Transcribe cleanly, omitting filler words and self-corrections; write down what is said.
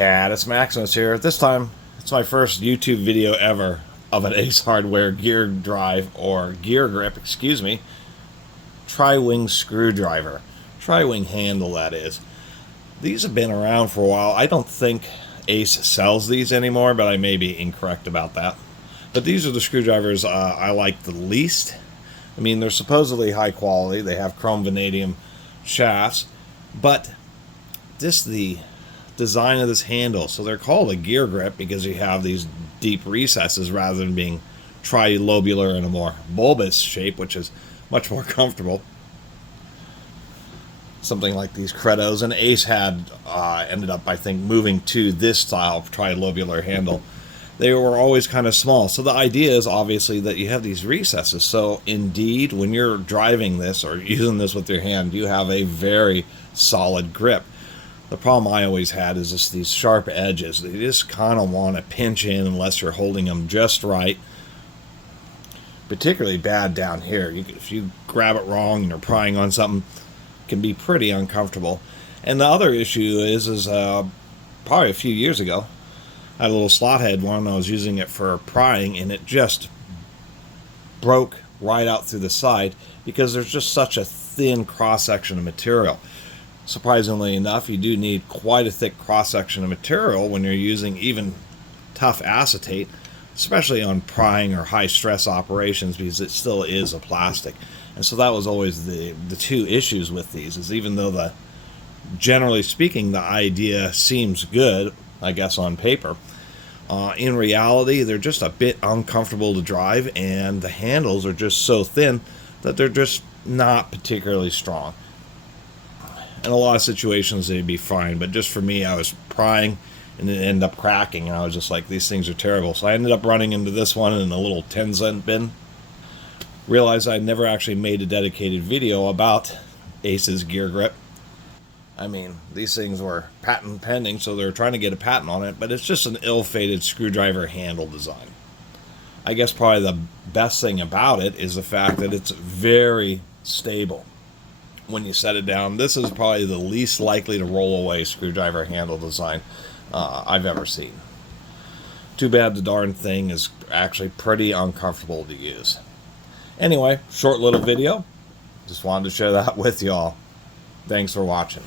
Catus Maximus here. This time, it's my first YouTube video ever of an Ace Hardware gear drive, or gear grip, excuse me, tri-wing screwdriver. Tri-wing handle, that is. These have been around for a while. I don't think Ace sells these anymore, but I may be incorrect about that. But these are the screwdrivers I like the least. I mean, they're supposedly high quality. They have chrome vanadium shafts, but the design of this handle, so they're called a gear grip because you have these deep recesses rather than being trilobular in a more bulbous shape, which is much more comfortable. Something like these Credos, and Ace had ended up, I think, moving to this style of trilobular handle. They were always kind of small, so the idea is obviously that you have these recesses, so indeed when you're driving this or using this with your hand, you have a very solid grip. The problem I always had is just these sharp edges. They just kind of want to pinch in unless you're holding them just right. Particularly bad down here. If you grab it wrong and you're prying on something, it can be pretty uncomfortable. And the other issue is probably a few years ago, I had a little slot head one. I was using it for prying, and it just broke right out through the side because there's just such a thin cross-section of material. Surprisingly enough, you do need quite a thick cross-section of material when you're using even tough acetate, especially on prying or high-stress operations, because it still is a plastic. And so that was always the two issues with these, is even though generally speaking, the idea seems good, I guess, on paper, in reality, they're just a bit uncomfortable to drive, and the handles are just so thin that they're just not particularly strong. In a lot of situations, they'd be fine, but just for me, I was prying, and it ended up cracking, and I was just like, these things are terrible. So I ended up running into this one in a little 10-cent bin. Realized I never actually made a dedicated video about Ace's gear grip. I mean, these things were patent pending, so they're trying to get a patent on it, but it's just an ill-fated screwdriver handle design. I guess probably the best thing about it is the fact that it's very stable. When you set it down, this is probably the least likely to roll away screwdriver handle design I've ever seen. Too bad the darn thing is actually pretty uncomfortable to use. Anyway, short little video. Just wanted to share that with y'all. Thanks for watching.